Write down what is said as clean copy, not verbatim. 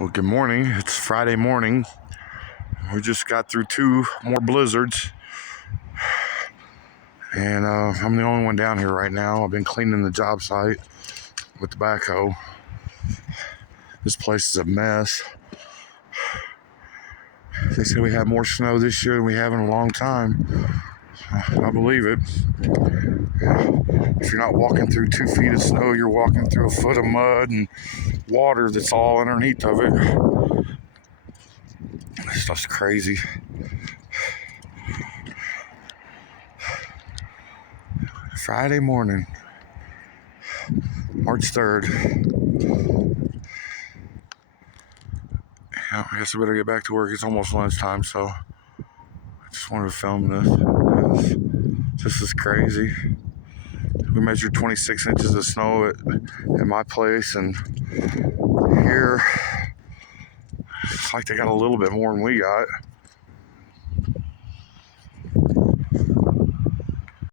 Well, good morning. It's Friday morning. We just got through 2 more blizzards. And I'm the only one down here right now. I've been cleaning the job site with the backhoe. This place is a mess. They say we have more snow this year than we have in a long time. I believe it. If you're not walking through 2 feet of snow, you're walking through a foot of mud and water that's all underneath of it. This stuff's crazy. Friday morning, March 3rd. Yeah, I guess I better get back to work. It's almost lunchtime, so I just wanted to film this. This is crazy. We measured 26 inches of snow at my place, and here it's like they got a little bit more than we got.